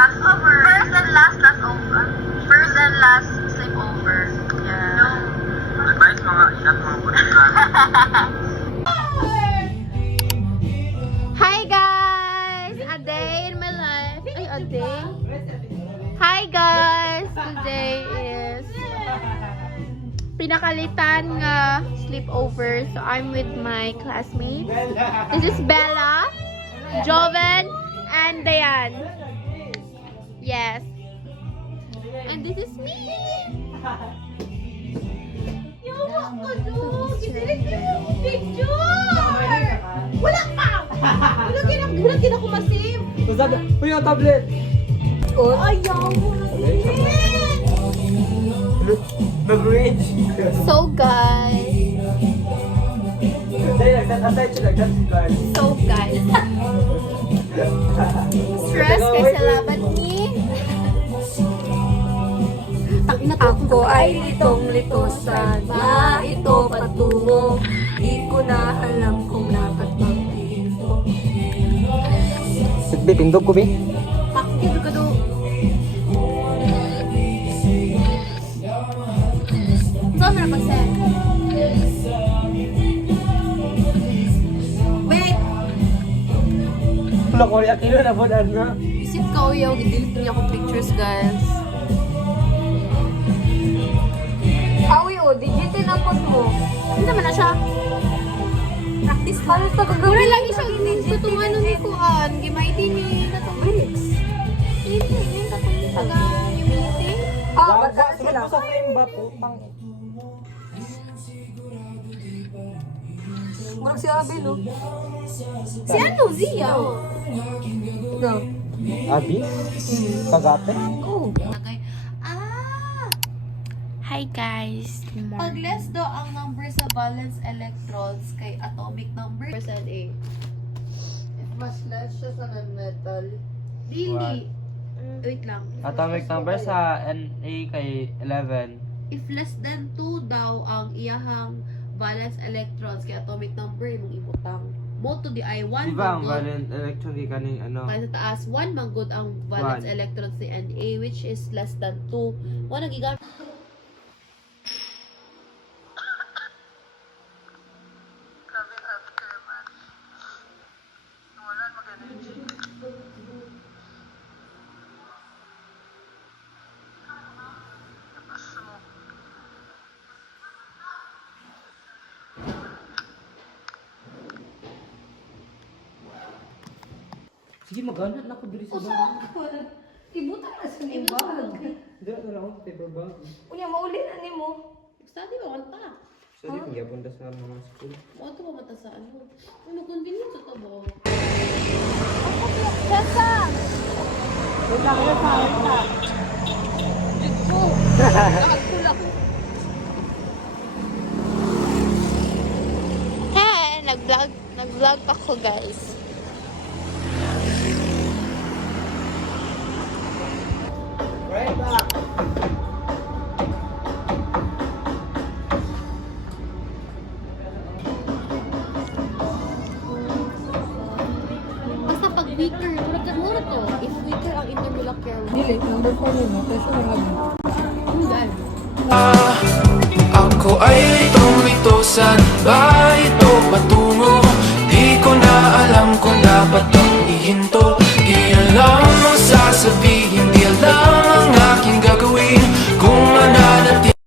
last over. First and last over. First and last sleepover. Yeah. Advice mga ingat mga butika. Hi guys! A day in my life. Ay, a day? Hi guys! Today is pinakalitan nga sleepover. So I'm with my classmates. This is Bella, Joven, and Dayan. Yes. And this is me. Yawa ko doon. Ginilig ko yung picture. Wala ka! Wala ako masim. Uy, yung tablet! Ayaw mo na The bridge! So guys. Stress kasi laban ni. Ako ay litong-litosan na ito patungo. Di ko na alam kung dapat magpinto. Sige, pindog ko, Bi. Pakit ka do. Saan na kasi? Wait! Wala ko rin akilo na po na. Isip ka uyaw, gidelete niya ko pictures guys. Awi o, digitin ang pod mo. Ano naman na siya? Practice pa rin sa gagawin. Mura lagi siya tutungan ng ikuan. Gimaiti ni natong bricks. Hindi natong taga yung meeting. Ah, bata sila. Sa frame ba po? Murag si Abel o. Si ano? Zia? No. Abi? Kagate? Oh. Hi guys! Pag less daw ang number sa valence electrons kay atomic number percent A. Mas less siya sa non-metal. Dili. Wait lang. Atomic number sa Na kay 11. If less than 2 daw ang iyahang valence electrons kay atomic number imong ibutang. Mo to di ay 1 Diba ang valent electron di kaning ano? kaya sa taas 1 manggod ang valence One. electrons ni Na which is less than 2. Mo nagigamit Sige, maghanap na ako diri sa bag. Ibutang na sa ibag. Dira na lang ako paper bag. Unya, mauli na ni mo. study ba kanta? So, di gyapon sa mga school. O ito ba mata sa ano? Ano convenience ito ba? Tessa! Hey, nag-vlog ako guys. Right back. Basta pag weaker, mura to. If weaker ang intermolecular Dili, number 4 mo. Kasi marami. Hindi. Ako ay litong-litosan ba